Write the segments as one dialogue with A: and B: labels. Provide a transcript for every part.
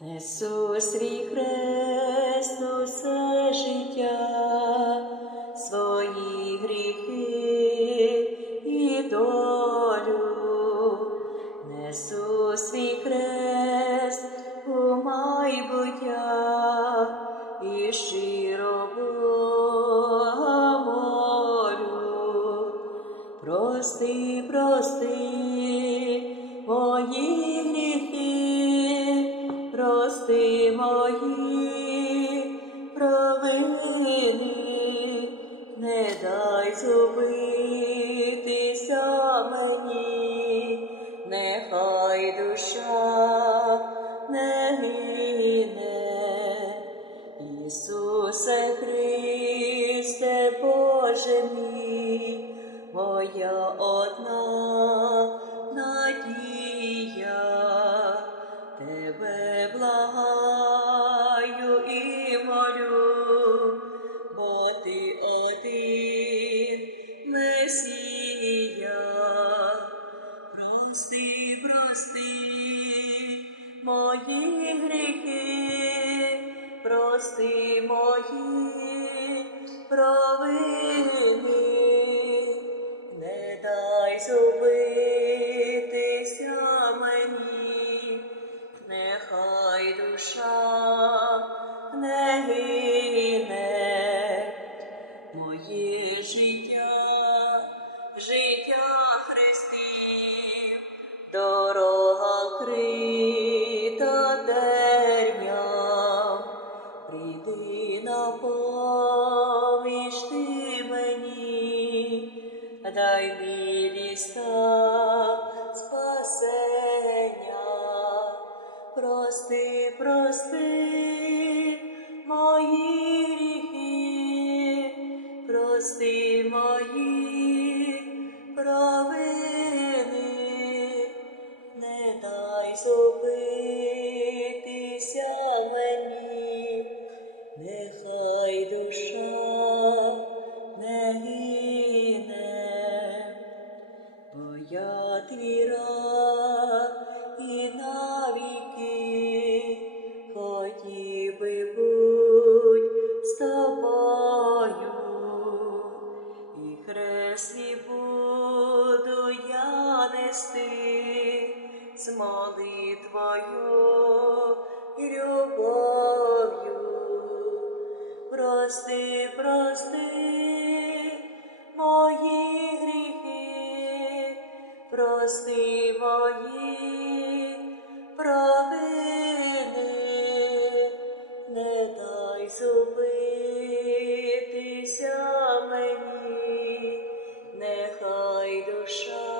A: Несу свій хрест усе життя, свої гріхи і долю, несу свій хрест у майбуття і щиро Бога. Прости, прости мої прости мої провини, не дай зубитися мені, нехай душа не гине. Ісусе Христе, Боже мій, моя одна мої гріхи, прости мої провини, не дай зубитися мені, нехай душа дай миліста спасення, прости, прости мої прости мої провини, не дай зубитися твій і навіки хотів би буть з тобою, і хрест буду я нести з і любов'ю. Прости, прости прости мої провини, не дай зубитися мені, нехай душа.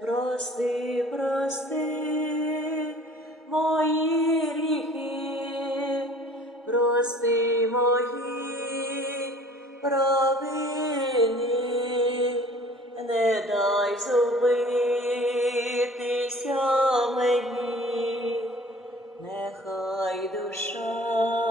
A: Прости, прости мої прости мої провини, не дай зубитися мені, нехай душа